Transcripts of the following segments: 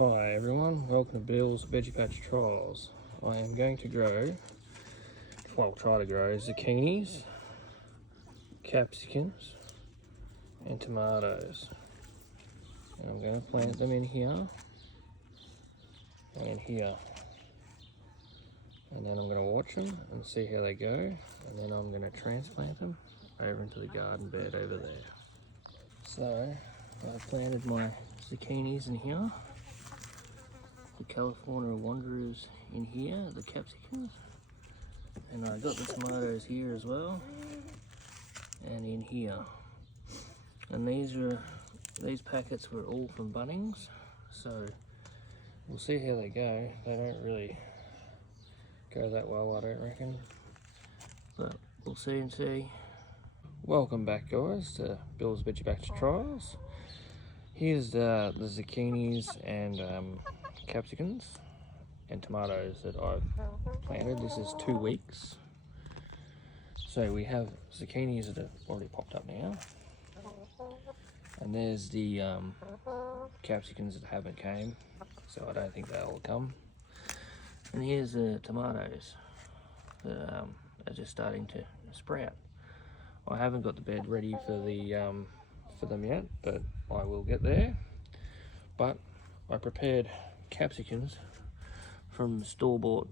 Hi everyone, welcome to Bill's Veggie Patch Trials. I am going to try to grow zucchinis, capsicums and tomatoes. And I'm going to plant them in here and here. And then I'm going to watch them and see how they go. And then I'm going to transplant them over into the garden bed over there. So I've planted my zucchinis in here. The California Wanderers in here, the capsicums, and I got the tomatoes here as well, and in here. And these packets were all from Bunnings, so we'll see how they go. They don't really go that well, I don't reckon, but we'll see and see. Welcome back, guys, to Bill's Veggie Patch Trials. Here's the zucchinis and capsicums and tomatoes that I've planted. This is 2 weeks. So we have zucchinis that have already popped up now. And there's the capsicums that haven't came, so I don't think they'll come. And here's the tomatoes that are just starting to sprout. I haven't got the bed ready for them yet, but I will get there. But I prepared capsicums from store-bought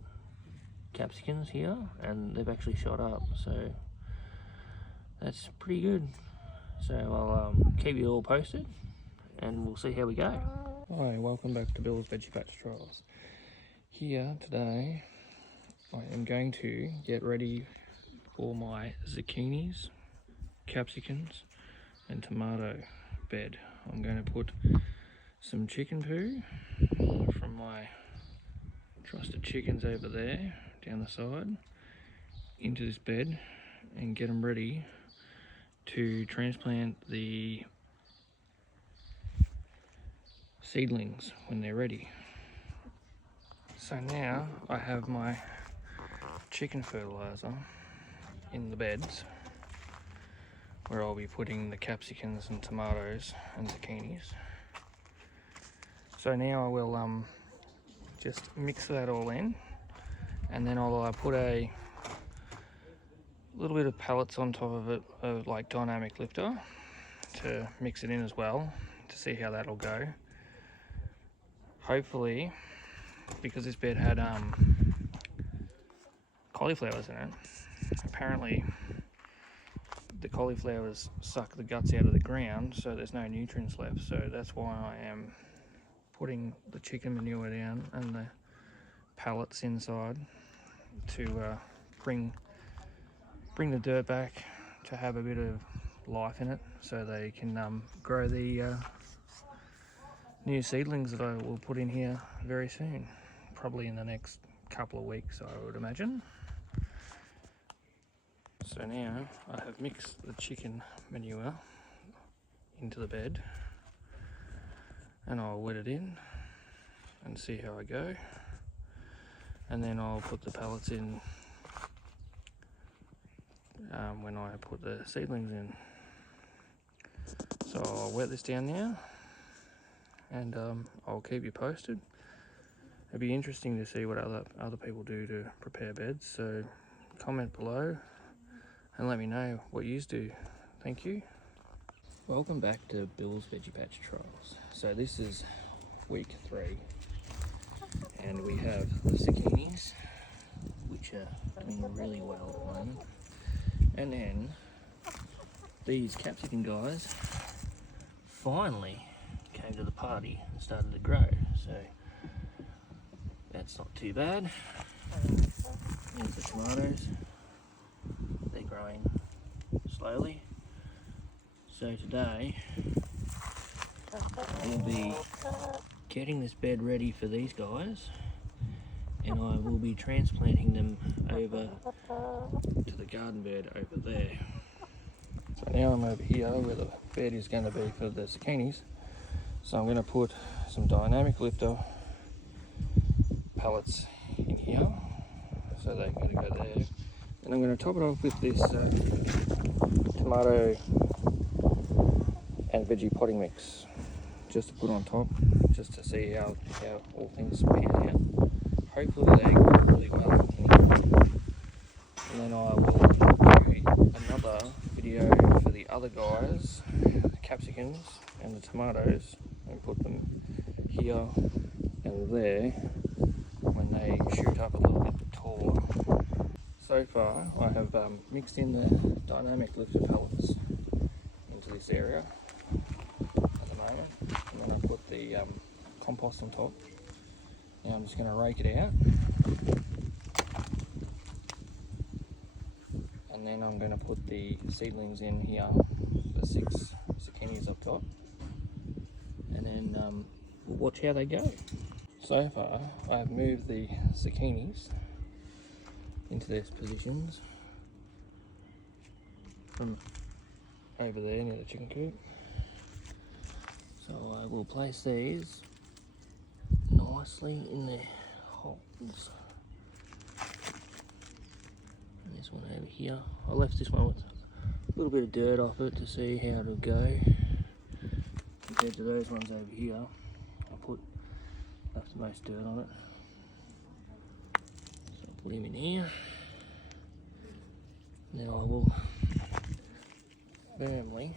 capsicums here, and they've actually shot up, so that's pretty good. So I'll keep you all posted and we'll see how we go. Hi, welcome back to Bill's Veggie Patch Trials. Here today I am going to get ready for my zucchinis, capsicums and tomato bed. I'm going to put some chicken poo from my trusted chickens over there down the side into this bed and get them ready to transplant the seedlings when they're ready. So now I have my chicken fertilizer in the beds where I'll be putting the capsicums and tomatoes and zucchinis. So now I will just mix that all in, and then I'll put a little bit of pellets on top of it, like dynamic lifter, to mix it in as well, to see how that'll go. Hopefully, because this bed had cauliflowers in it, apparently the cauliflowers suck the guts out of the ground, so there's no nutrients left. So that's why I am putting the chicken manure down and the pellets inside to bring the dirt back to have a bit of life in it, so they can grow the new seedlings that I will put in here very soon, probably in the next couple of weeks, I would imagine. So now I have mixed the chicken manure into the bed, and I'll wet it in and see how I go, and then I'll put the pellets in when I put the seedlings in. So I'll wet this down now, and I'll keep you posted. It'd be interesting to see what other people do to prepare beds, so comment below and let me know what you do. Thank you. Welcome back to Bill's Veggie Patch Trials. So this is week 3, and we have the zucchinis, which are doing really well at the moment. And then these capsicum guys finally came to the party and started to grow, so that's not too bad. Here's the tomatoes. They're growing slowly. So today we'll be getting this bed ready for these guys, and I will be transplanting them over to the garden bed over there. So now I'm over here where the bed is going to be for the zucchinis. So I'm going to put some dynamic lifter pellets in here, so they're going to go there. And I'm going to top it off with this tomato and veggie potting mix just to put on top, just to see how all things pan out. Hopefully they grow really well. And then I will do another video for the other guys, the capsicums and the tomatoes, and put them here and there when they shoot up a little bit taller. So far I have mixed in the dynamic lifter pellets into this area at the moment, and then I put the compost on top. Now I'm just going to rake it out, and then I'm going to put the seedlings in here, the 6 zucchinis up top, and then we'll watch how they go. So far I've moved the zucchinis into their positions from over there near the chicken coop. So I will place these nicely in their holes. And this one over here, I left this one with a little bit of dirt off it to see how it'll go compared to those ones over here. I left the most dirt on it. So I'll put him in here. Now I will firmly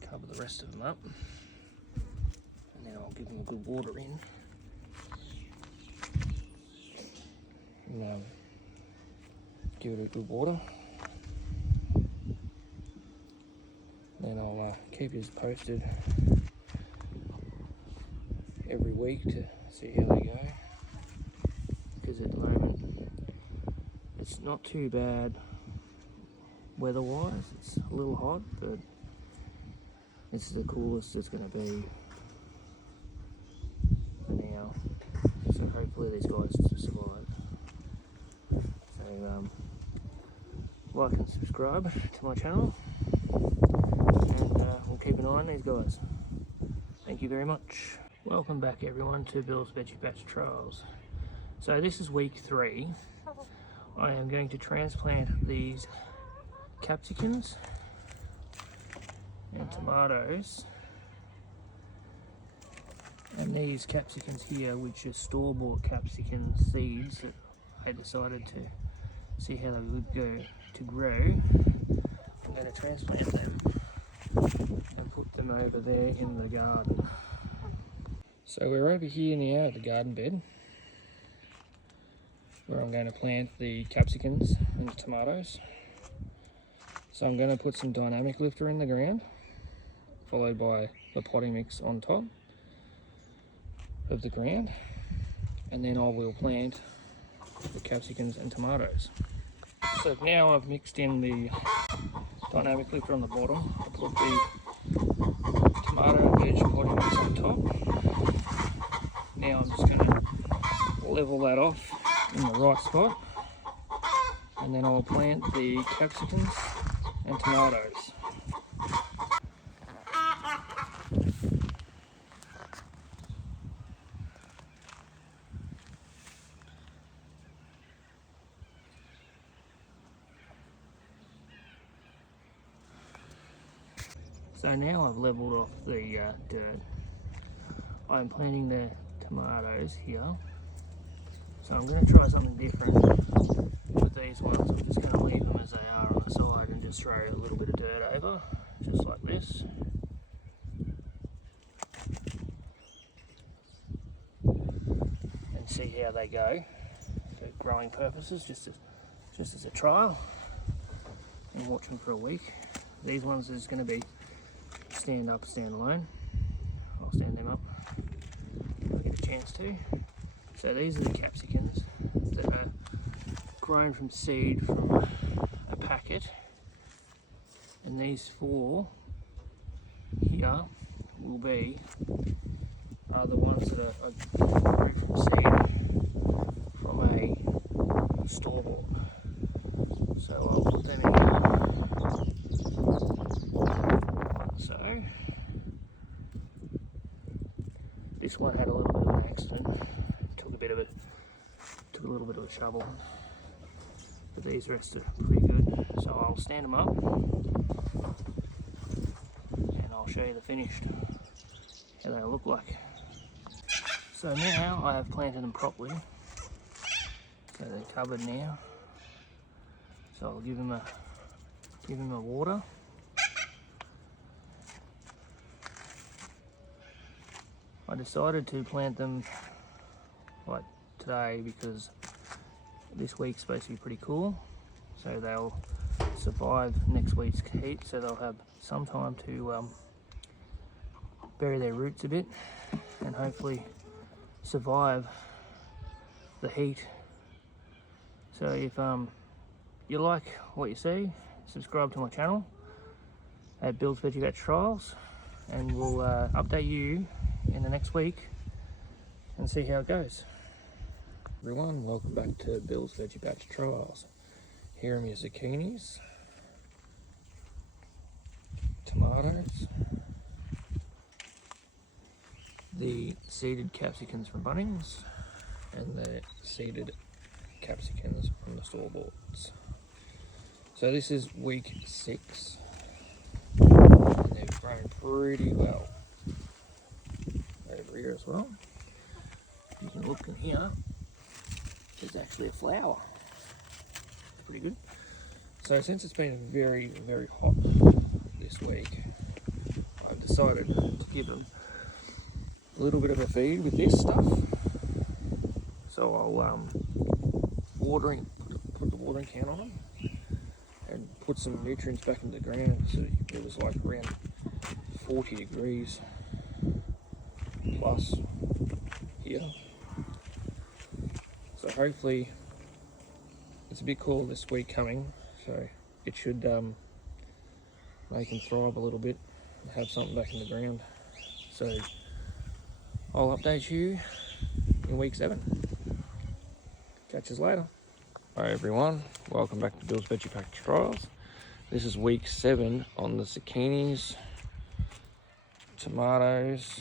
cover the rest of them up, and then I'll give them a good water in. And, give it a good water. Then I'll keep you posted every week to see how they go, because at the moment it's not too bad weather-wise. It's a little hot, but it's the coolest it's going to be for now. So hopefully these guys survive. So like and subscribe to my channel, and we'll keep an eye on these guys. Thank you very much. Welcome back everyone to Bill's Veggie Patch Trials. So this is week 3. I am going to transplant these capsicums and tomatoes, and these capsicums here, which are store-bought capsicum seeds that I decided to see how they would go to grow. I'm going to transplant them and put them over there in the garden. So we're over here near the garden bed, where I'm going to plant the capsicums and the tomatoes. So I'm going to put some dynamic lifter in the ground, followed by the potting mix on top of the ground, and then I will plant the capsicums and tomatoes. So now I've mixed in the dynamic lifter on the bottom. I put the tomato and veg potting mix on top. Now I'm just going to level that off in the right spot, and then I'll plant the capsicums and tomatoes. So now I've leveled off the dirt. I'm planting the tomatoes here. So I'm going to try something different with these ones. I'm just going to leave them as they are on the side and just throw a little bit of dirt over, just like this. And see how they go for growing purposes, just as a trial, and watch them for a week. These ones is going to be stand up, stand alone. I'll stand them up if I get a chance to. So these are the capsicums that are grown from seed from a packet, and these 4 here will be the ones that are grown from seed from a store-bought. So I'll put them in here. So this one had a little bit of an accident. Took a little bit of a shovel, but these rest are pretty good. So I'll stand them up and I'll show you the finished how they look like. So now I have planted them properly. So they're covered now. So I'll give them a water. I decided to plant them like today because this week's supposed to be pretty cool. So they'll survive next week's heat, so they'll have some time to bury their roots a bit and hopefully survive the heat. So if you like what you see, subscribe to my channel at Bill's Veggie Patch Trials, and we'll update you in the next week and see how it goes. Everyone, welcome back to Bill's Veggie Patch Trials. Here are my zucchinis, tomatoes, the seeded capsicums from Bunnings, and the seeded capsicums from the store-boughts. So this is week 6, and they've grown pretty well. Over here as well, you can look in here, there's actually a flower. It's pretty good. So since it's been very, very hot this week, I've decided to give them a little bit of a feed with this stuff. So I'll put the watering can on them and put some nutrients back into the ground. So it was like around 40 degrees plus here. So hopefully it's a bit cool this week coming, so it should make them thrive a little bit and have something back in the ground. So I'll update you in week 7. Catch us later. Hi everyone, welcome back to Bill's Veggie Patch Trials. This is week 7 on the zucchinis, tomatoes,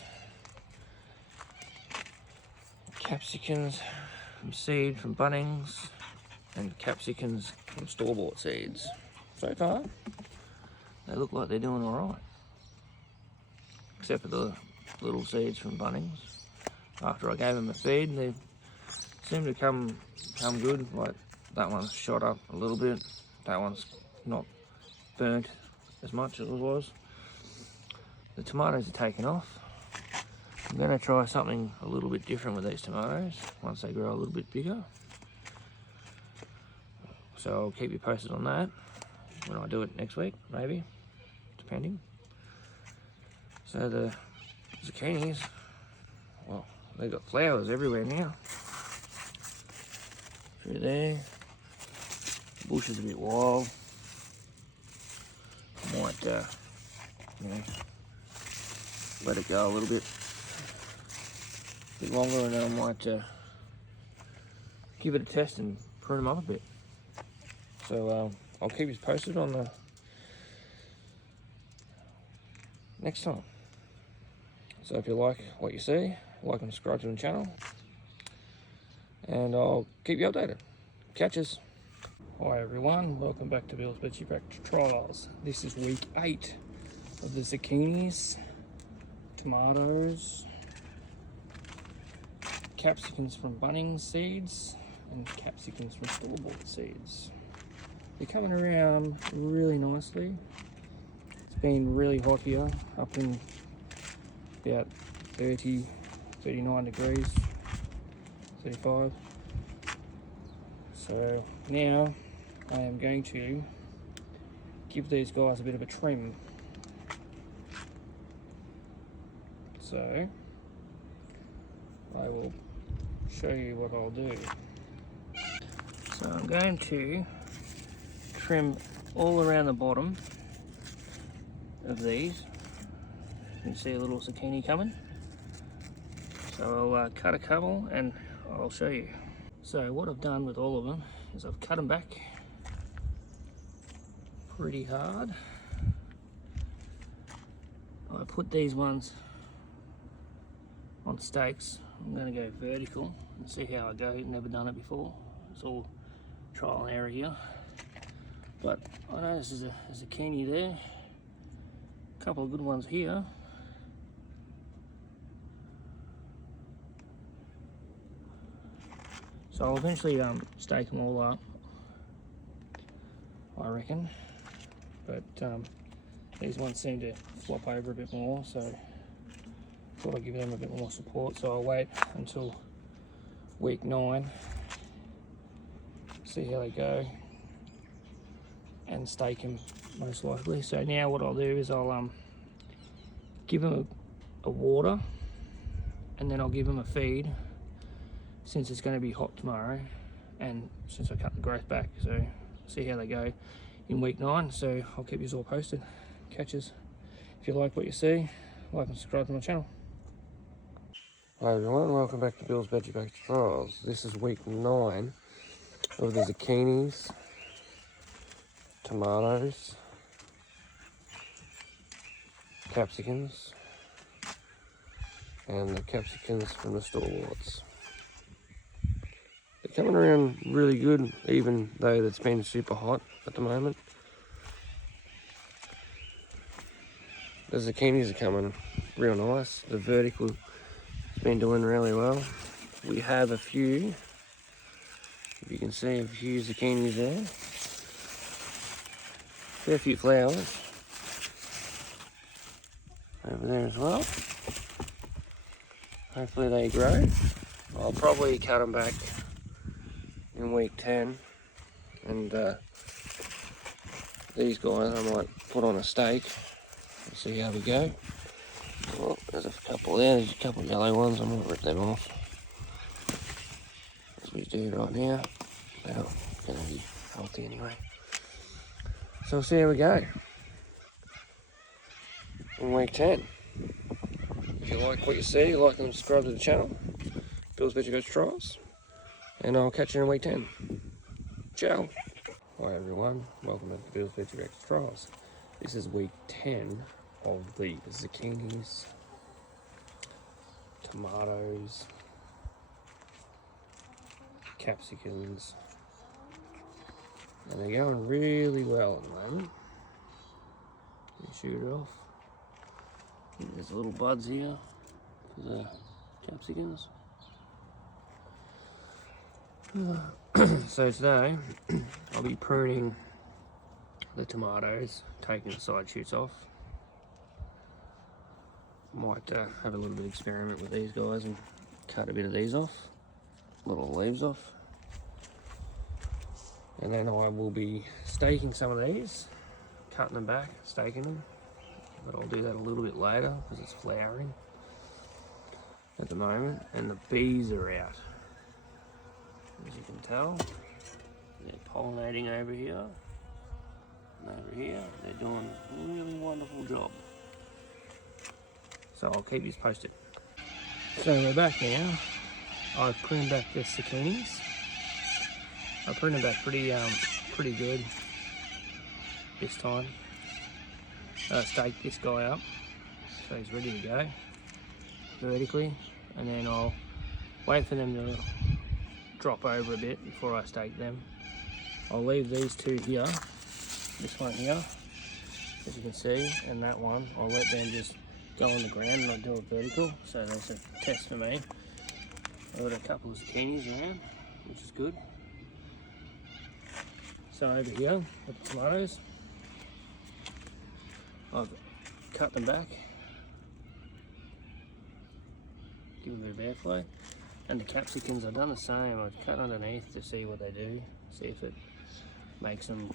capsicums from seed from Bunnings, and capsicums from store-bought seeds. So far, they look like they're doing alright. Except for the little seeds from Bunnings. After I gave them a feed, they seem to come good. Like that one's shot up a little bit. That one's not burnt as much as it was. The tomatoes are taken off. I'm going to try something a little bit different with these tomatoes once they grow a little bit bigger. So I'll keep you posted on that when I do it next week, maybe, depending. So the zucchinis, well, they've got flowers everywhere now. Through there. The bush is a bit wild. I might, let it go a little bit longer, and then I might give it a test and prune them up a bit. So I'll keep you posted on the next time. So if you like what you see, like and subscribe to the channel, and I'll keep you updated. Catch us. Hi everyone, welcome back to Bill's Veggie Patch Trials. This is week 8 of the zucchinis, tomatoes, capsicums from Bunnings seeds, and capsicums from store-bought seeds. They're coming around really nicely. It's been really hot here, up in about 30, 39 degrees, 35. So now I am going to give these guys a bit of a trim. So I will show you what I'll do. So I'm going to trim all around the bottom of these. You can see a little zucchini coming. So I'll cut a couple and I'll show you. So what I've done with all of them is I've cut them back pretty hard. I put these ones on stakes. I'm going to go vertical and see how I go. Never done it before. It's all trial and error here. But I know this is a zucchini there. A couple of good ones here. So I'll eventually stake them all up, I reckon. But these ones seem to flop over a bit more, so I thought I'd give them a bit more support. So I'll wait until week 9, see how they go, and stake them most likely. So now what I'll do is I'll give them a water, and then I'll give them a feed, since it's going to be hot tomorrow, and since I cut the growth back. So see how they go in week 9. So I'll keep you all posted. Catches. If you like what you see, like and subscribe to my channel. Hi everyone, welcome back to Bill's Veggie Back Trials. This is week 9 of the zucchinis, tomatoes, capsicums, and the capsicums from the stalwarts. They're coming around really good, even though it's been super hot at the moment. The zucchinis are coming real nice. The vertical has been doing really well. We have a few, if you can see, a few zucchinis there. Fair few flowers over there as well. Hopefully they grow. I'll probably cut them back in week 10, and these guys I might put on a stake and see how we go. Well, there's a couple there, there's a couple of yellow ones. I might rip them off, as we do right now. They're not going to be healthy anyway. So we'll see how we go in week 10. If you like what you see, like and subscribe to the channel, Bill's Veggie Trials, and I'll catch you in week 10. Ciao. Hi everyone, welcome back to Bill's Veggie Trials. This is week 10 of the zucchinis, tomatoes, capsicums, and they're going really well at the moment. Let me shoot it off. There's little buds here for the capsicums. So today I'll be pruning the tomatoes, taking the side shoots off. Might have a little bit of experiment with these guys and cut a bit of these off, little leaves off. And then I will be staking some of these, cutting them back, staking them. But I'll do that a little bit later because it's flowering at the moment, and the bees are out. As you can tell, they're pollinating over here and over here. They're doing a really wonderful job. So I'll keep you posted. So we're back now. I've pruned back the zucchinis. I pruned them back pretty good this time. Stake this guy up so he's ready to go vertically, and then I'll wait for them to drop over a bit before I stake them. I'll leave these two here, this one here, as you can see, and that one. I'll let them just go on the ground and I'll do it vertical, so that's a test for me. I've got a couple of zucchinis around, which is good. So over here with the tomatoes, I've cut them back, give them a bit of airflow. And the capsicums, I've done the same. I've cut underneath to see what they do, see if it makes them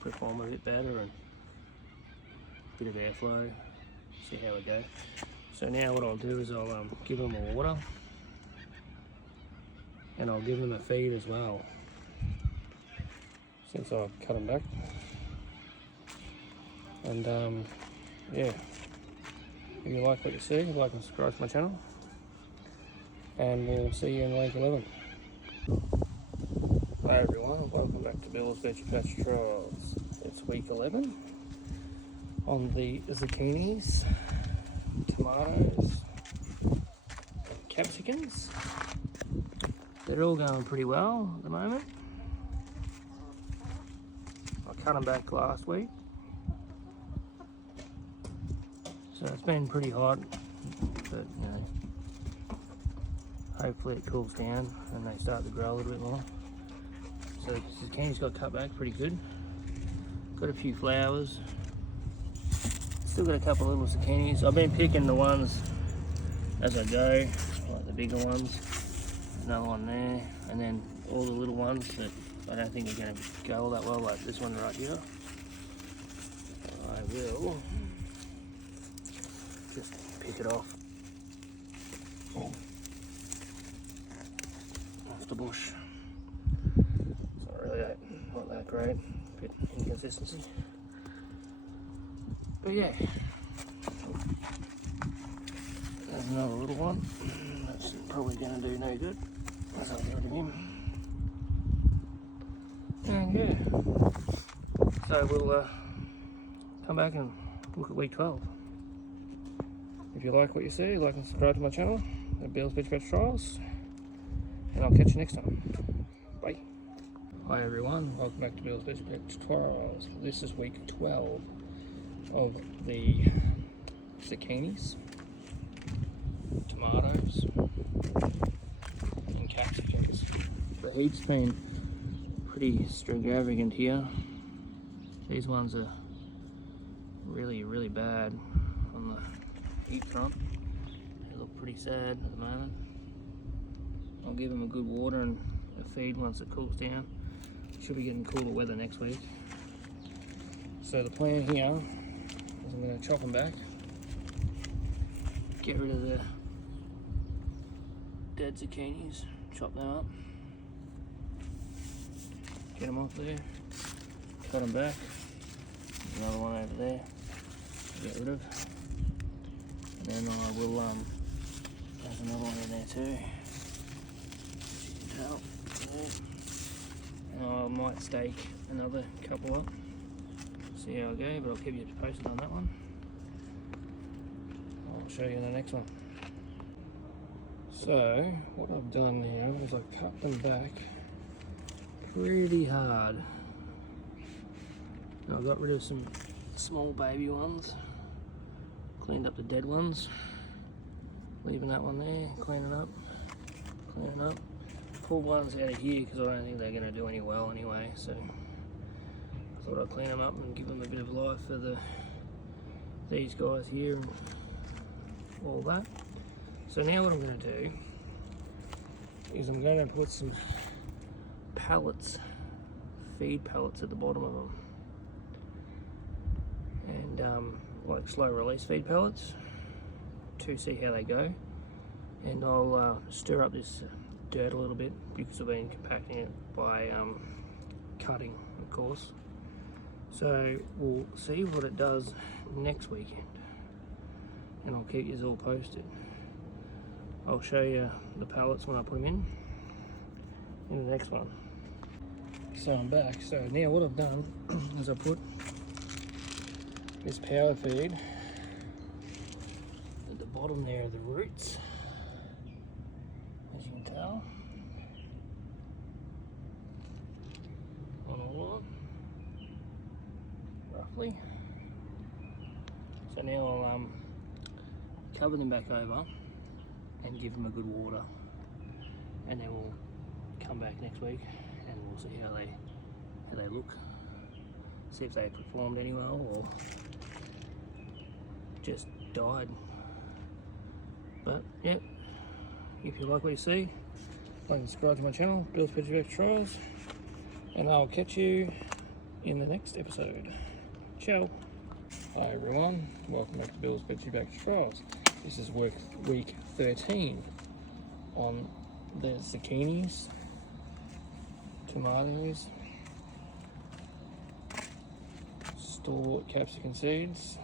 perform a bit better, and a bit of airflow, see how we go. So now what I'll do is I'll give them a water, and I'll give them a feed as well, since I've cut them back. And yeah, if you like what you see, like and subscribe to my channel, and we'll see you in week 11. Hi everyone, welcome back to Bill's Veggie Patch Trials. It's week 11 on the zucchinis, tomatoes, capsicums. They're all going pretty well at the moment. I cut them back last week, so it's been pretty hot, but you know, Hopefully it cools down and they start to grow a little bit more. So the zucchini's got cut back pretty good. Got a few flowers. Still got a couple of little zucchinis. I've been picking the ones as I go, like the bigger ones. Another one there, and then all the little ones that I don't think are going to go all that well, like this one right here. I will just pick it off the bush. It's not really not that great, bit inconsistency. But yeah, there's another little one. That's probably going to do no good. As I'll get rid of him. And yeah, so we'll come back and look at week 12. If you like what you see, like and subscribe to my channel at Bill's Veggie Trials, and I'll catch you next time. Bye. Hi everyone, welcome back to Bill's Veggie Trials. This is week 12 of the zucchinis, tomatoes, and capsicums. The heat's been pretty extravagant here. These ones are really bad on the heat front. They look pretty sad at the moment. I'll give them a good water and a feed once it cools down. Should be getting cooler weather next week. So the plan here is I'm going to chop them back, get rid of the dead zucchinis, chop them up, get them off there, cut them back. There's another one over there to get rid of. And then I will, there's another one in there too, as you can tell. There. And I might stake another couple up, see how I go, but I'll keep you posted on that one. I'll show you in the next one. So, what I've done now is I've cut them back pretty hard. Now I've got rid of some small baby ones, cleaned up the dead ones, leaving that one there, cleaning up, pulled ones out of here because I don't think they're going to do any well anyway, so I thought I'd clean them up and give them a bit of life for these guys here and all that. So now what I'm going to do is I'm going to put some pellets, feed pellets at the bottom of them, and like slow release feed pellets to see how they go. And I'll stir up this dirt a little bit because I've been compacting it by cutting, of course. So we'll see what it does next weekend, and I'll keep you all posted. I'll show you the pallets when I put them in the next one. So I'm back. So now what I've done is I put this power feed at the bottom there of the roots, as you can tell, on all of them, roughly. So now I'll cover them back over and give them a good water, and then we'll come back next week and we'll see how they look, see if they performed any well or just died. But yeah, if you like what you see, like and subscribe to my channel, Bill's Veggie Trials, and I'll catch you in the next episode. Ciao. Hi everyone, welcome back to Bill's Veggie Trials. This is week 13 on the zucchinis, tomatoes, store capsicum seeds,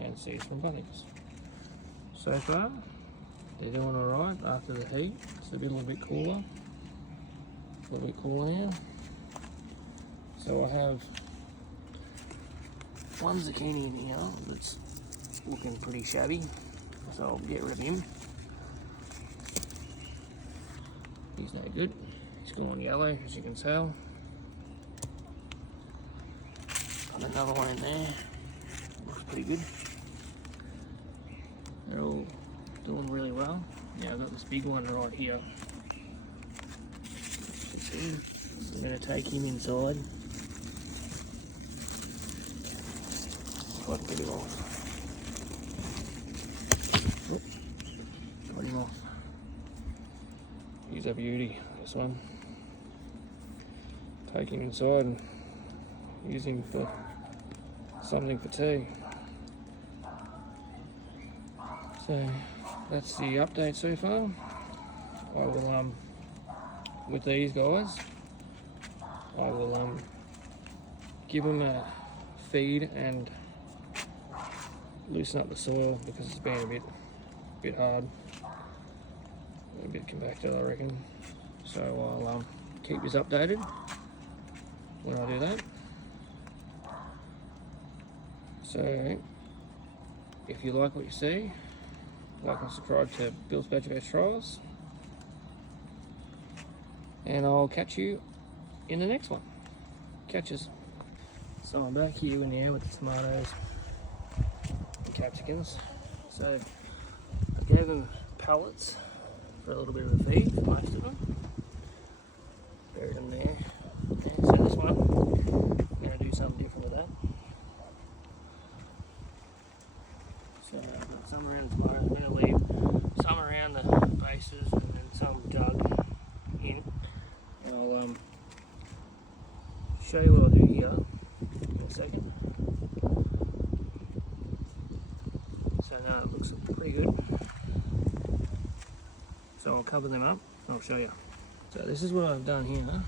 and seeds from bunnies. So far, they're doing alright after the heat. It's a little bit cooler. Now. So I have one zucchini in here that's looking pretty shabby, so I'll get rid of him. He's no good. He's gone yellow, as you can tell. Got another one in there. Looks pretty good. They're all doing really well. Yeah, I've got this big one right here. I'm going to take him inside. If I can get him off. Oh, got him off. He's a beauty, this one. Take him inside and use him for something for tea. So that's the update so far. I will with these guys, I will give them a feed and loosen up the soil because it's been a bit hard, a bit compacted, I reckon. So I'll keep this updated when I do that. So if you like what you see, like and subscribe to Bill's Veggie Trials, and I'll catch you in the next one. Catches. So I'm back here in the air with the tomatoes and capsicums. So I gave them pellets for a little bit of a feed, most of them. Buried them there. And so this one, I'm going to do something different with that. So I've got some around the tomatoes. I'm going to leave some around the bases and then some dug in. I'll show you what I'll do here in a second. So now it looks pretty good. So I'll cover them up and I'll show you. So this is what I've done here.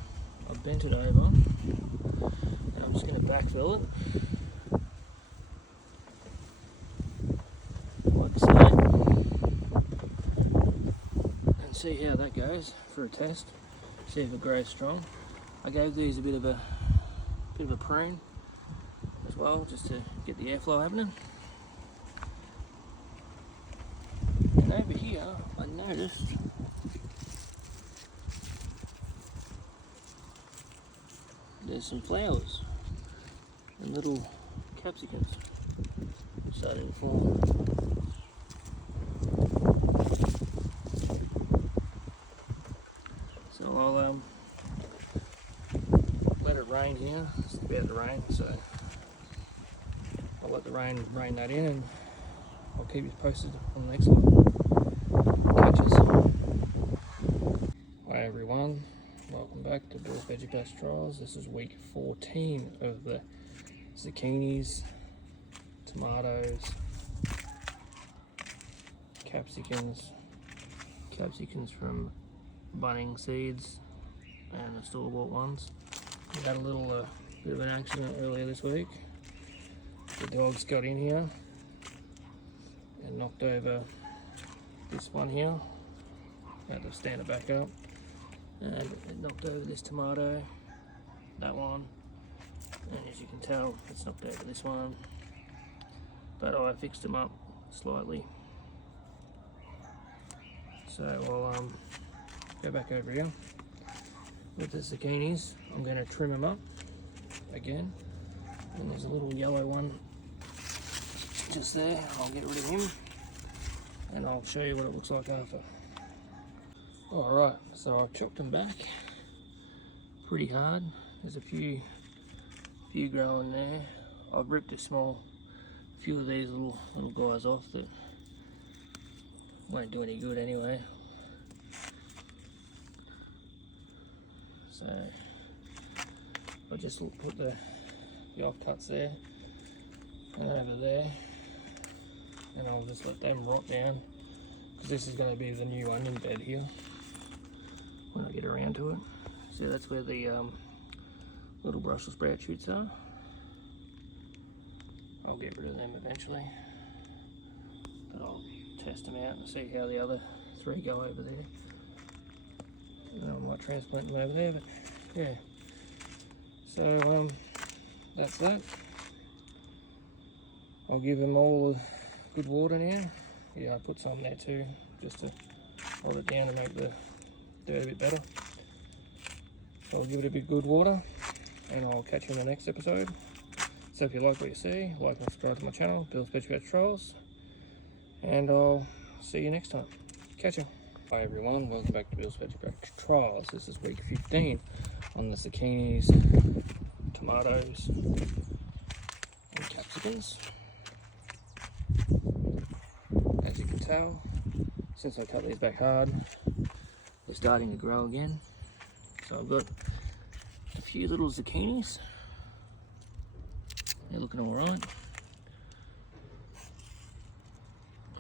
I've bent it over and I'm just going to backfill it. Like so. And see how that goes for a test. See if it grows strong. I gave these a bit of a prune as well, just to get the airflow happening. And over here, I noticed there's some flowers and little capsicums starting to form. So I'll let it rain here. It's about to rain, so I'll let the rain that in, and I'll keep you posted on the next one. Catches. Hi everyone, welcome back to Bill's Veggie Trials. This is week 14 of the zucchinis, tomatoes, capsicums from bunning seeds and the store-bought ones. We had a little bit of an accident earlier this week. The dogs got in here and knocked over this one here. I had to stand it back up, and it knocked over this tomato, that one, and as you can tell it's knocked over this one, but I fixed them up slightly. So I'll go back over here with the zucchinis. I'm going to trim them up again, and there's a little yellow one just there. I'll get rid of him and I'll show you what it looks like after. Alright, so I've chopped them back pretty hard. There's a few growing there. I've ripped a few of these little guys off that won't do any good anyway. So I'll just put the offcuts there and over there, and I'll just let them rot down, because this is going to be the new onion bed here when I get around to it. So that's where the little Brussels sprout shoots are. I'll get rid of them eventually, but I'll test them out and see how the other three go over there. And I might transplant them over there, but yeah. So that's that. I'll give them all good water now. Yeah, I put some there too, just to hold it down and make the dirt a bit better. So I'll give it a bit good water, and I'll catch you in the next episode. So if you like what you see, like and subscribe to my channel, Bill's Veggie Trials, and I'll see you next time. Catch you. Hi everyone, welcome back to Bill's Veggie Trials. This is week 15 on the zucchinis, tomatoes and capsicums. As you can tell, since I cut these back hard, they're starting to grow again. So I've got a few little zucchinis. They're looking alright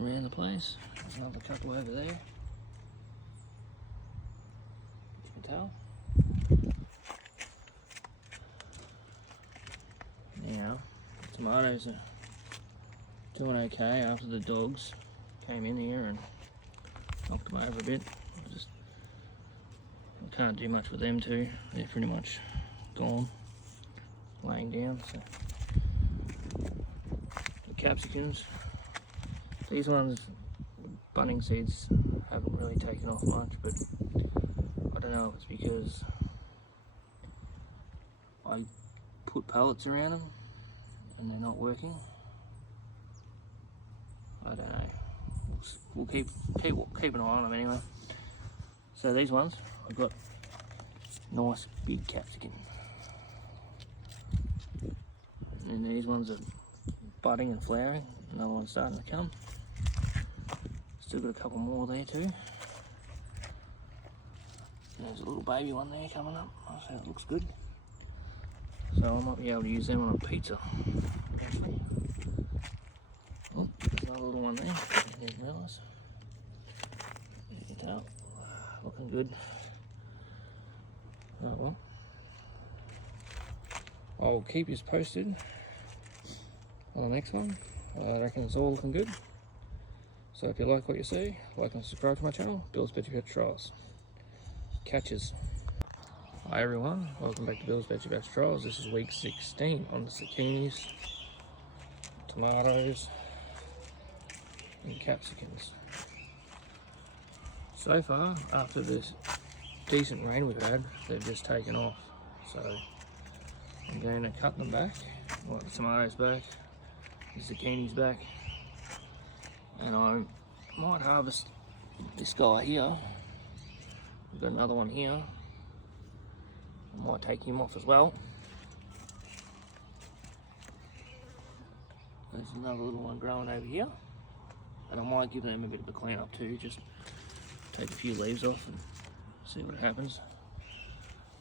around the place. There's another couple over there. You can tell. Now, the tomatoes are doing okay after the dogs came in here and knocked them over a bit. I can't do much with them too. They're pretty much gone, laying down. So the capsicums, these ones, bunning seeds, haven't really taken off much, but I don't know if it's because I put pellets around them and they're not working. I don't know. We'll keep an eye on them anyway. So these ones, I've got nice big capsicum, and these ones are budding and flowering. Another one's starting to come. Still got a couple more there too. There's a little baby one there coming up. So it looks good. So I might be able to use them on a pizza eventually. Oh, there's another little one there. I didn't realise. You can tell. Looking good. Oh well. I'll keep you posted on the next one. I reckon it's all looking good. So if you like what you see, like and subscribe to my channel, Bill's Veggie Trials. Catches. Hi everyone, welcome back to Bill's Veggie Trials. This is week 16 on the zucchinis, tomatoes and capsicums. So far, after this decent rain we've had, they've just taken off. So I'm going to cut them back, like the tomatoes back, the zucchinis back, and I might harvest this guy here. We've got another one here. I might take him off as well. There's another little one growing over here, and I might give them a bit of a clean up too, just take a few leaves off and see what happens.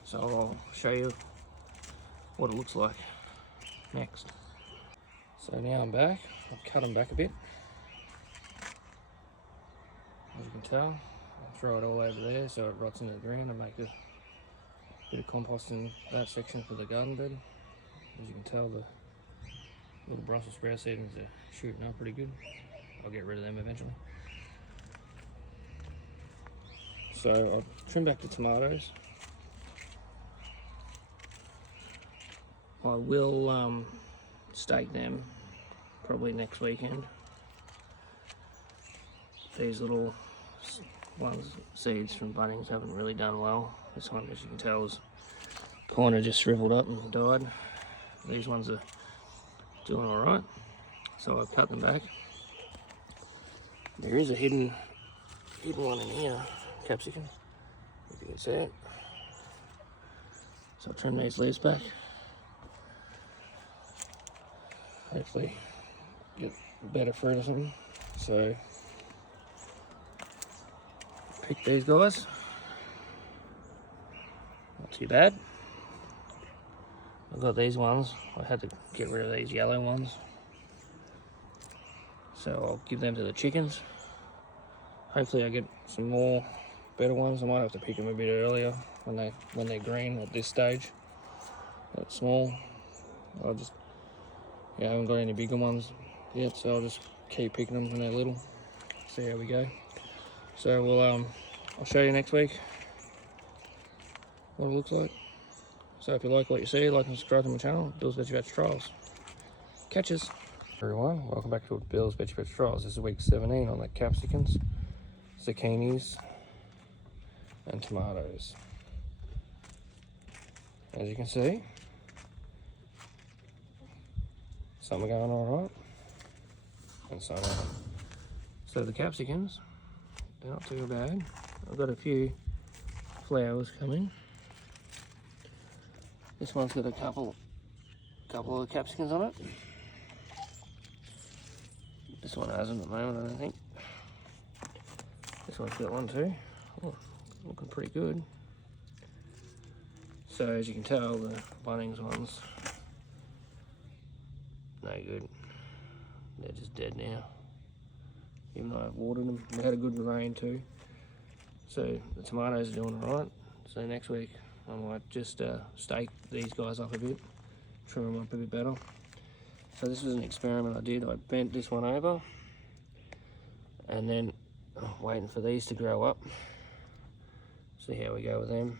So I'll show you what it looks like next. So now I'm back. I've cut them back a bit. As you can tell, I'll throw it all over there so it rots into the ground and make a bit of compost in that section for the garden bed. As you can tell, the little Brussels sprout seedlings are shooting up pretty good. I'll get rid of them eventually. So I'll trim back the tomatoes. I will stake them probably next weekend. These little seeds from Bunnings haven't really done well. This one, as you can tell, is kind of just shriveled up and died. These ones are doing all right, so I've cut them back. There is a hidden one in here, capsicum, if you can see it. So I'll trim these leaves back. Hopefully get better fruit or something. So pick these guys. Not too bad. I've got these ones. I had to get rid of these yellow ones. So I'll give them to the chickens. Hopefully I get some more better ones. I might have to pick them a bit earlier when they're green at this stage. That small. I haven't got any bigger ones yet, so I'll just keep picking them when they're little. See how we go. So I'll show you next week what it looks like. So if you like what you see, like and subscribe to my channel, Bill's Veggie Trials. Catches. Everyone, welcome back to Bill's Veggie Trials. This is week 17 on the capsicums, zucchinis and tomatoes. As you can see, some are going all right and some aren't. So the capsicums, they're not too bad. I've got a few flowers coming. This one's got a couple of capsicums on it. This one hasn't at the moment, I don't think. This one's got one too. Oh, looking pretty good. So as you can tell, the Bunnings ones, no good. They're just dead now. Even though I've watered them. They had a good rain too. So the tomatoes are doing alright. So next week I might just stake these guys up a bit, trim them up a bit better. So this was an experiment I did. I bent this one over and then waiting for these to grow up. See how we go with them.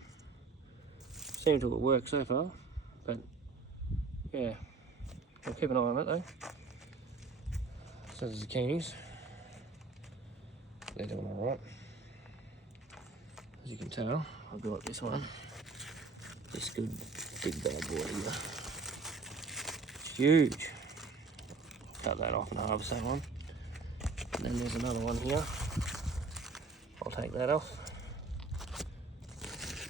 Seemed to work so far, but yeah, I'll keep an eye on it though. So the zucchinis, they're doing alright. As you can tell, I've got this one, this good big bad boy here. It's huge. Cut that off and harvest that one. And then there's another one here. I'll take that off.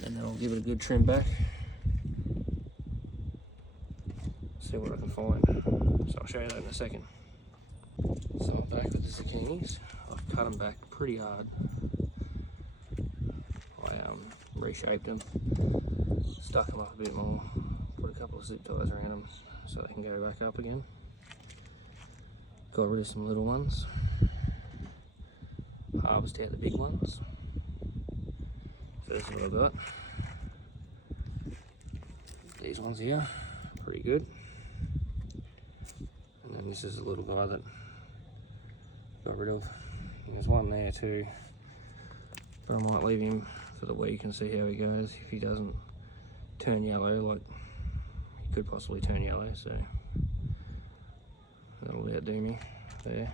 And then I'll give it a good trim back. See what I can find. So I'll show you that in a second. So I'm back with the zucchinis. I've cut them back pretty hard. I reshaped them, stuck them up a bit more, put a couple of zip ties around them so they can go back up again. Got rid of some little ones. Harvest out the big ones. So this is what I've got. These ones here, pretty good. And then this is a little guy that got rid of. And there's one there too, but I might leave him for the week and see how he goes. If he doesn't turn yellow, like he could possibly turn yellow, so that'll outdo me there.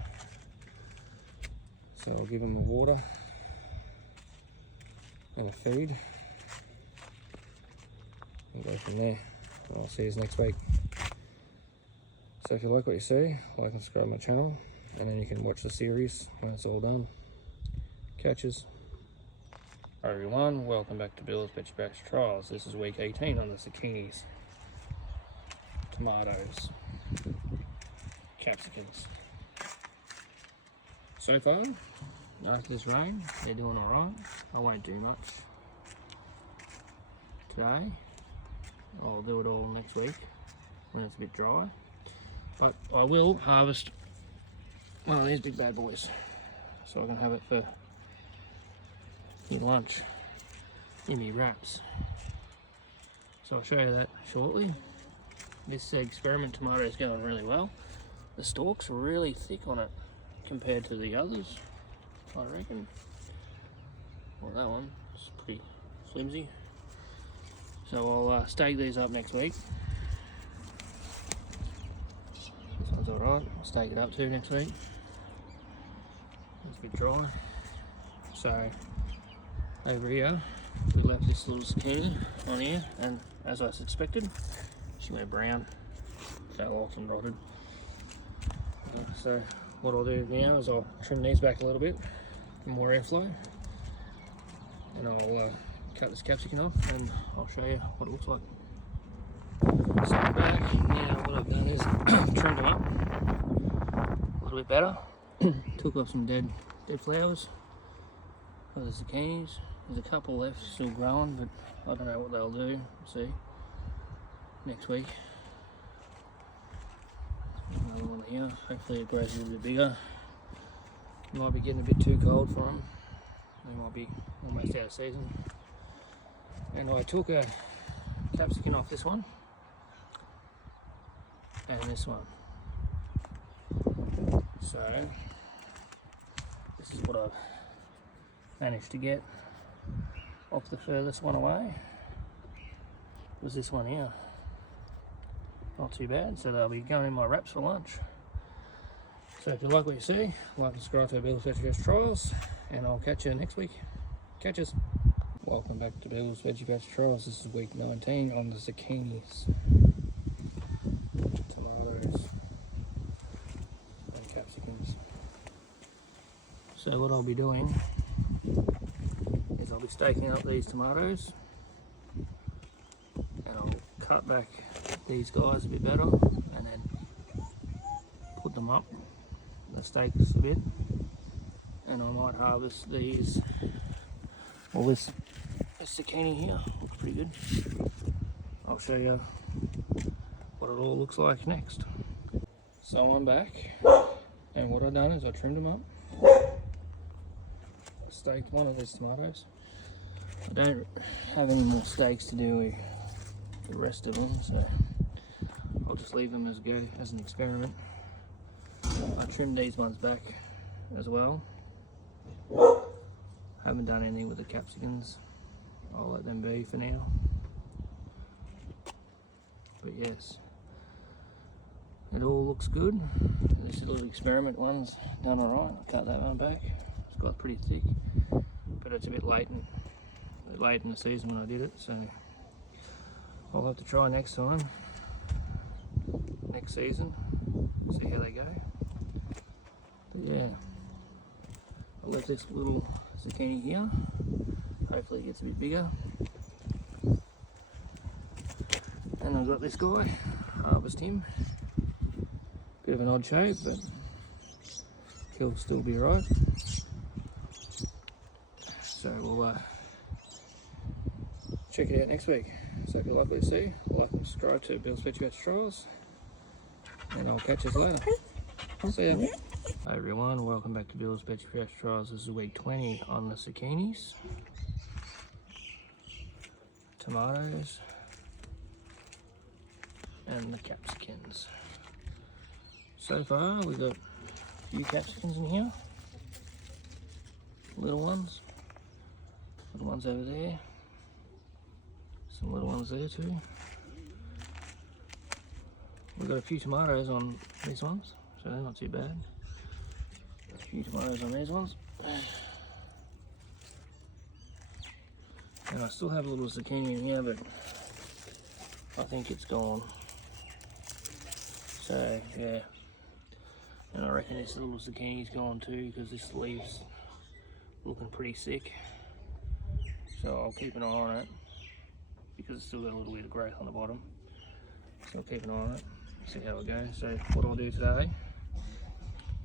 So I'll give him the water and a feed and go from there. And I'll see you next week. So if you like what you see, like and subscribe my channel, and then you can watch the series when it's all done. Catches. Hi everyone, welcome back to Bill's Veggie Batch Trials. This is week 18 on the zucchinis, tomatoes, capsicums. So far, after this rain, they're doing alright. I won't do much today. I'll do it all next week when it's a bit dry. But I will harvest one of these big bad boys so I can have it for your lunch in me wraps. So I'll show you that shortly. This experiment tomato is going really well. The stalks are really thick on it compared to the others, I reckon. Well, that one is pretty flimsy. So I'll stake these up next week. This one's alright. I'll stake it up too next week. It's a bit dry. So over here, we left this little zucchini on here, and as I suspected, she went brown, fell off and rotted. So what I'll do now is I'll trim these back a little bit for more airflow, and I'll cut this capsicum off and I'll show you what it looks like. So I'm back. Now what I've done is trimmed them up a little bit better. Took off some dead flowers for the zucchinis. There's a couple left still growing, but I don't know what they'll do. We'll see next week. Another one here. Hopefully it grows a little bit bigger. It might be getting a bit too cold for them. They might be almost out of season. And I took a capsicum off this one and this one. So this is what I've managed to get off the furthest one away. Was this one here. Not too bad, so they'll be going in my wraps for lunch. So if you like what you see, like and subscribe to Bill's Veggie Batch Trials, and I'll catch you next week. Catches. Welcome back to Bill's Veggie Batch Trials. This is week 19 on the zucchinis, tomatoes, and capsicums. So what I'll be doing be staking up these tomatoes, and I'll cut back these guys a bit better and then put them up the stakes a bit, and I might harvest these. Well, this zucchini here looks pretty good. I'll show you what it all looks like next. So I'm back, and what I've done is I trimmed them up. I staked one of these tomatoes. I don't have any more stakes to do with the rest of them, so I'll just leave them as go as an experiment. I trimmed these ones back as well. Haven't done anything with the capsicums. I'll let them be for now. But yes, it all looks good. This little experiment one's done alright. I cut that one back. It's got pretty thick, but it's a bit late in the season when I did it, so I'll have to try next time, next season, see how they go. But yeah, I left this little zucchini here. Hopefully it gets a bit bigger. And I've got this guy, harvest him. Bit of an odd shape, but he'll still be right. So we'll check it out next week. So if you like what you see, like and subscribe to Bill's Veggie Trials, and I'll catch us later. See ya. Hi everyone, welcome back to Bill's Veggie Trials. This is week 20 on the zucchinis, tomatoes, and the capsicums. So far we've got a few capsicums in here, little ones over there, some little ones there too. We've got a few tomatoes on these ones, so they're not too bad. A few tomatoes on these ones. And I still have a little zucchini in here, but I think it's gone. So yeah, and I reckon this little zucchini's gone too, because this leaf's looking pretty sick. So I'll keep an eye on it, because it's still got a little bit of growth on the bottom. So I'll keep an eye on it, see how it goes. So what I'll do today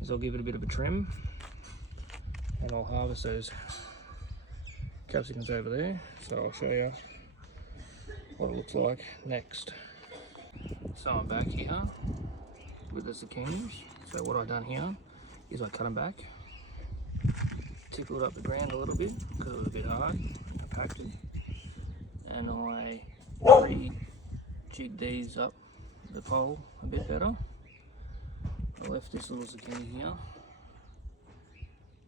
is I'll give it a bit of a trim, and I'll harvest those capsicums over there. So I'll show you what it looks like next. So I'm back here with the zucchinis. So what I've done here is I cut them back, tickled up the ground a little bit because it was a bit hard, compacted, and I re-jigged these up the pole a bit better. I left this little zucchini here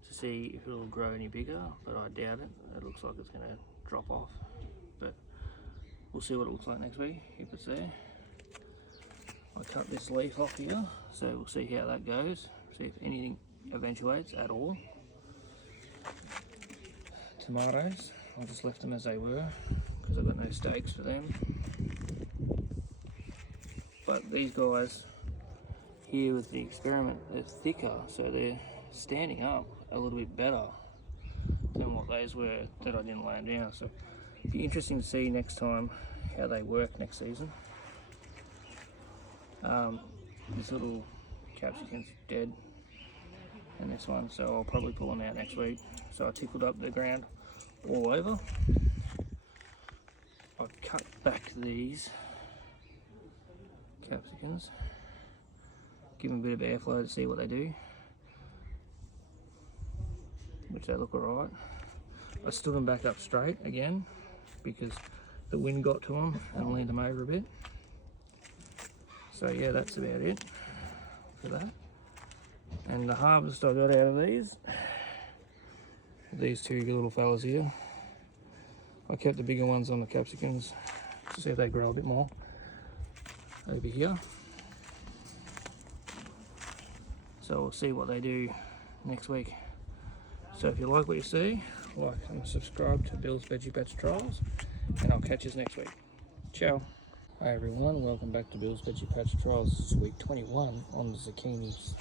to see if it'll grow any bigger, but I doubt it. It looks like it's going to drop off, but we'll see what it looks like next week if it's there. I cut this leaf off here, so we'll see how that goes, see if anything eventuates at all. Tomatoes, I just left them as they were because I've got no stakes for them. But these guys here with the experiment, they're thicker, so they're standing up a little bit better than what those were that I didn't lay them down. So it'll be interesting to see next time how they work next season. This little capsicum's dead, and this one, so I'll probably pull them out next week. So I tickled up the ground all over. I cut back these capsicums, give them a bit of airflow to see what they do, which they look alright. I stood them back up straight again because the wind got to them and leaned them over a bit. So yeah, that's about it for that. And the harvest I got out of these two little fellas here, I kept the bigger ones on the capsicums to see if they grow a bit more over here. So we'll see what they do next week. So if you like what you see, like and subscribe to Bill's Veggie Trials, and I'll catch you next week. Ciao. Hi everyone, welcome back to Bill's Veggie Trials. This is week 21 on the zucchinis,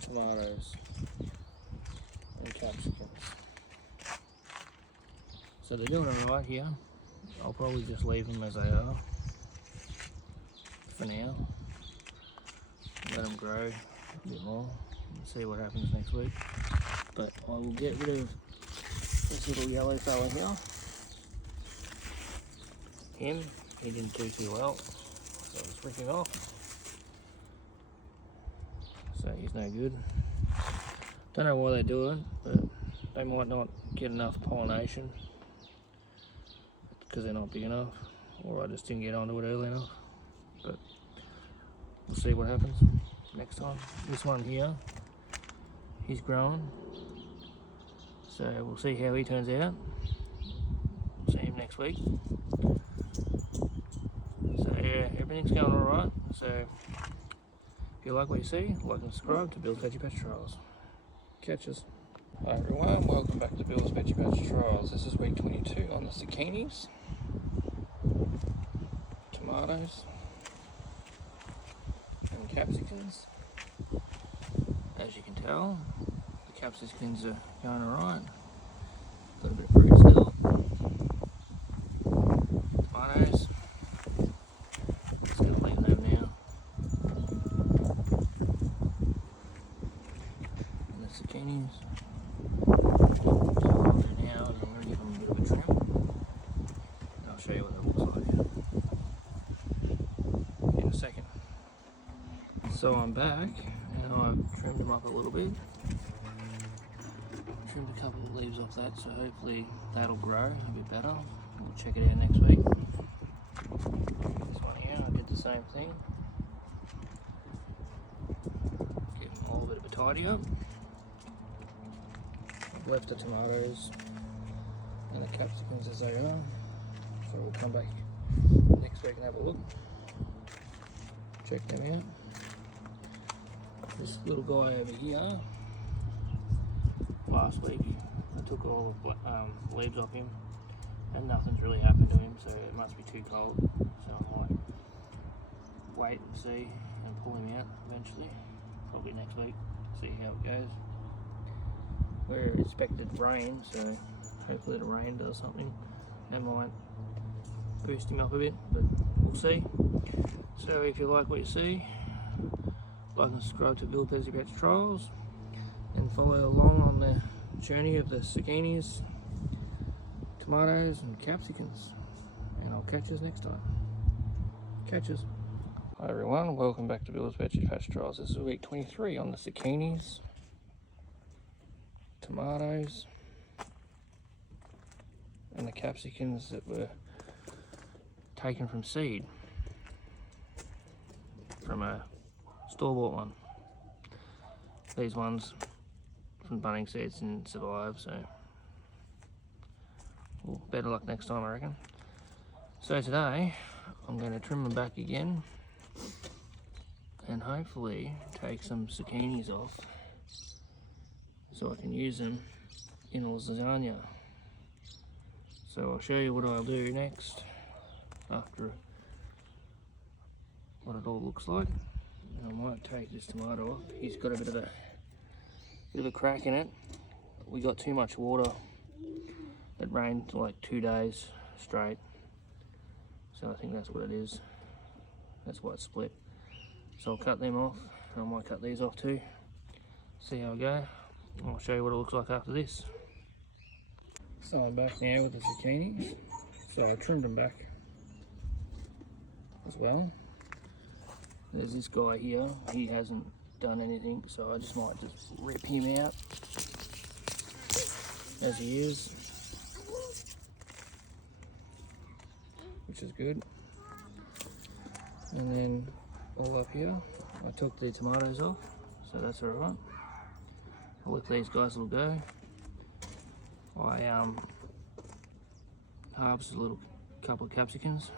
tomatoes, and capsicums. So they're doing alright here. I'll probably just leave them as they are for now. Let them grow a bit more and see what happens next week. But I will get rid of this little yellow fella here. He didn't do too well, so I'll just rip him off. So he's no good. Don't know why they do it, but they might not get enough pollination because they're not big enough, or I just didn't get onto it early enough. But we'll see what happens next time. This one here, he's growing, so we'll see how he turns out. See him next week. So yeah, everything's going alright. So if you like what you see, like and subscribe to Bill's Veggie Patch Trials. Catches. Hi everyone, welcome back to Bill's Veggie Patch Trials. This is week 22 on the zucchinis, tomatoes and capsicums. As you can tell, the capsicums are going alright. Got a bit of fruit still. Tomatoes, just going to leave them now. And the zucchinis. Now I'm going to give them a bit of a trim, and I'll show you what that looks like in a second. So I'm back, and I've trimmed them up a little bit. Trimmed a couple of leaves off that, so hopefully that'll grow a bit better. We'll check it out next week. This one here, I did the same thing. Give them all a bit of a tidy up. I've left the tomatoes and the capsicums as they are, so we'll come back next week and have a look. Check them out. This little guy over here, last week I took all the leaves off him and nothing's really happened to him, so it must be too cold. So I might wait and see and pull him out eventually, probably next week, see how it goes. We're expected rain, so hopefully the rain does something. That might boost him up a bit, but we'll see. So if you like what you see, like and subscribe to Bill's Veggie Patch Trials and follow along on the journey of the zucchinis, tomatoes and capsicums. And I'll catch us next time. Catch us. Hi everyone, welcome back to Bill's Veggie Patch Trials. This is week 23 on the zucchinis, tomatoes and the capsicums that were taken from seed from a store-bought one. These ones from Bunning Seeds didn't survive, so well, better luck next time I reckon. So today I'm going to trim them back again and hopefully take some zucchinis off so I can use them in a lasagna. So I'll show you what I'll do next after what it all looks like. I might take this tomato off. He's got a bit of a crack in it. We got too much water. It rained for like 2 days straight. So I think that's what it is. That's why it's split. So I'll cut them off, and I might cut these off too. See how I go. I'll show you what it looks like after this. So I'm back now with the zucchinis. So I trimmed them back as well. There's this guy here, he hasn't done anything, so I just might just rip him out as he is, which is good. And then all up here, I took the tomatoes off, so that's alright. I'll let these guys all go. I harvested a little couple of capsicums.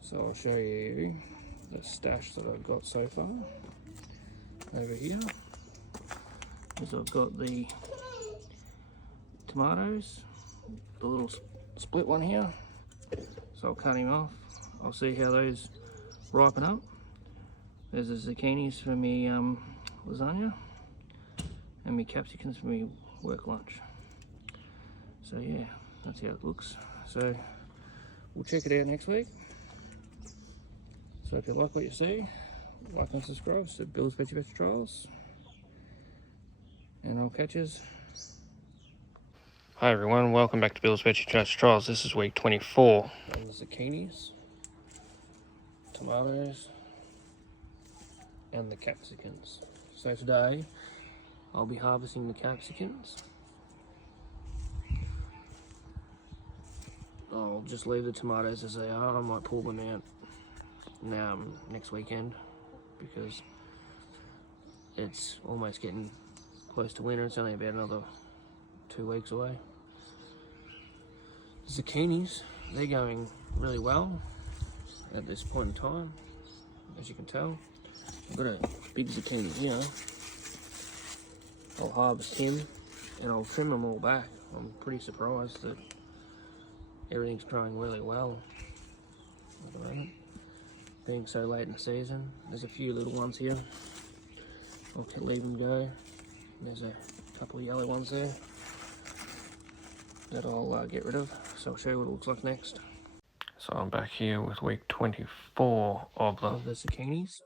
So I'll show you the stash that I've got so far over here. Is I've got the tomatoes, the little split one here. So I'll cut him off. I'll see how those ripen up. There's the zucchinis for me lasagna and my capsicums for me work lunch. So yeah, that's how it looks. So we'll check it out next week. So if you like what you see, like and subscribe to Bill's Veggie Trials. And I'll catch yous. Hi everyone, welcome back to Bill's Veggie Trials. This is week 24. And the zucchinis, tomatoes, and the capsicums. So today, I'll be harvesting the capsicums. I'll just leave the tomatoes as they are. I might pull them out now next weekend because it's almost getting close to winter. It's only about another 2 weeks away. The zucchinis, they're going really well at this point in time, as you can tell. I've got a big zucchini here. I'll harvest him and I'll trim them all back. I'm pretty surprised that everything's growing really well at the moment, being so late in the season. There's a few little ones here. I'll leave them go. There's a couple of yellow ones there that I'll get rid of. So I'll show you what it looks like next. So I'm back here with week 24 of the zucchinis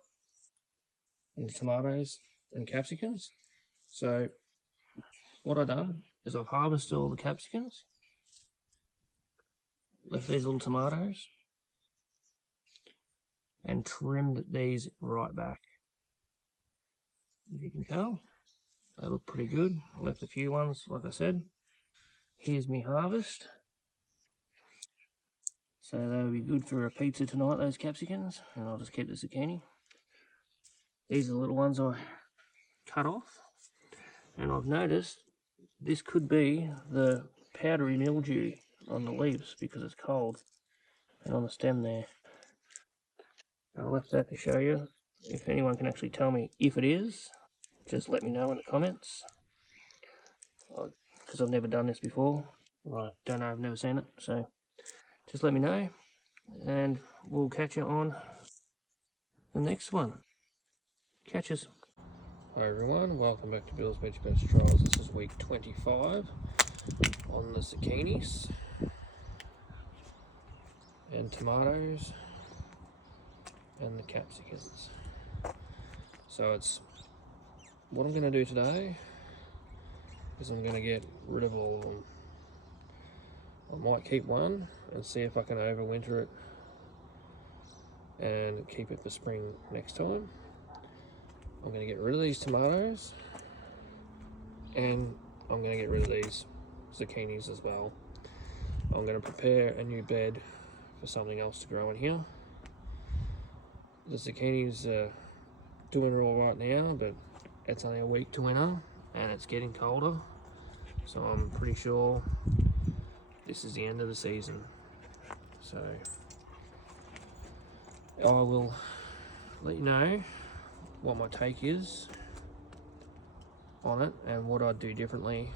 and the tomatoes and capsicums. So what I've done is I've harvested all the capsicums, left these little tomatoes, and trimmed these right back. As you can tell, they look pretty good. I left a few ones, like I said. Here's me harvest. So they'll be good for a pizza tonight, those capsicums, and I'll just keep the zucchini. These are the little ones I cut off, and I've noticed this could be the powdery mildew on the leaves because it's cold, and on the stem there. I left that to show you. If anyone can actually tell me if it is, just let me know in the comments, because I've never done this before. I don't know, I've never seen it, so just let me know, and we'll catch you on the next one. Catch us. Hi everyone, welcome back to Bill's Veggie Trials. This is week 25 on the zucchinis and tomatoes and the capsicums. So it's what I'm going to do today is I'm going to get rid of all of them. I might keep one and see if I can overwinter it and keep it for spring next time. I'm going to get rid of these tomatoes and I'm going to get rid of these zucchinis as well. I'm going to prepare a new bed for something else to grow in here. The zucchinis are doing it all right now, but it's only a week to winter and it's getting colder, so I'm pretty sure this is the end of the season. So I will let you know what my take is on it and what I'd do differently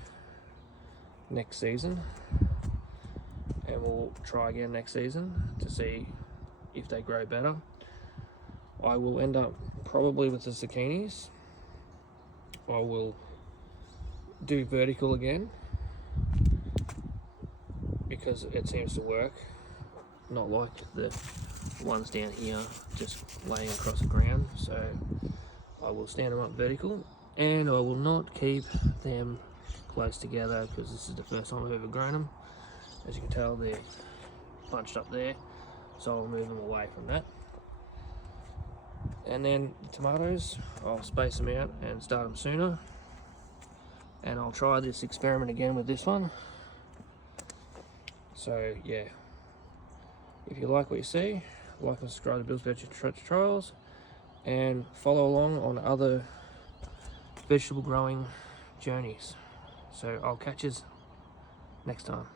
next season, and we'll try again next season to see if they grow better. I will end up probably with the zucchinis. I will do vertical again because it seems to work, not like the ones down here just laying across the ground. So I will stand them up vertical, and I will not keep them close together because this is the first time I've ever grown them. As you can tell, they're bunched up there, so I'll move them away from that. And then tomatoes, I'll space them out and start them sooner, and I'll try this experiment again with this one. So yeah, if you like what you see, like and subscribe to Bill's Veggie Trials, and follow along on other vegetable growing journeys. So I'll catch you next time.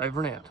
Over and out.